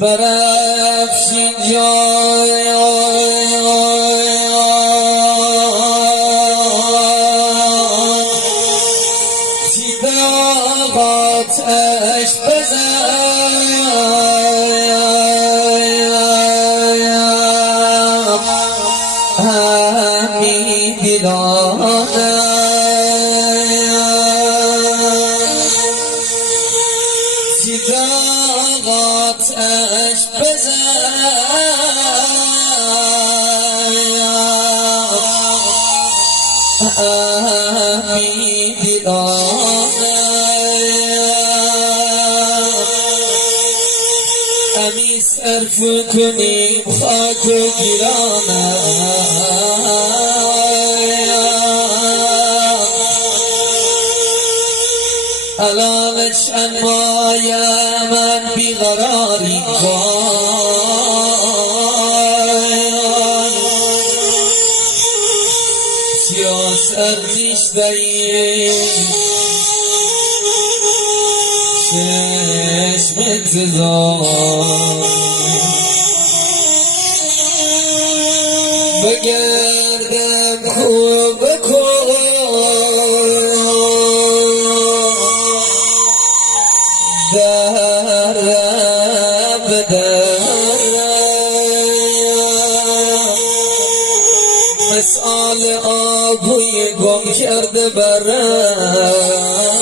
برافشین جای سیداغات اش بزن همی دیدانه سیداغات اش بزن همی دیدانه امی صرف کنیم خاک و گیرانه الان چند مایه من بیقراری سیاست نیشتایی چشمت زار بگردم خوب بکن در بدر مثال آبوی گم کرده برم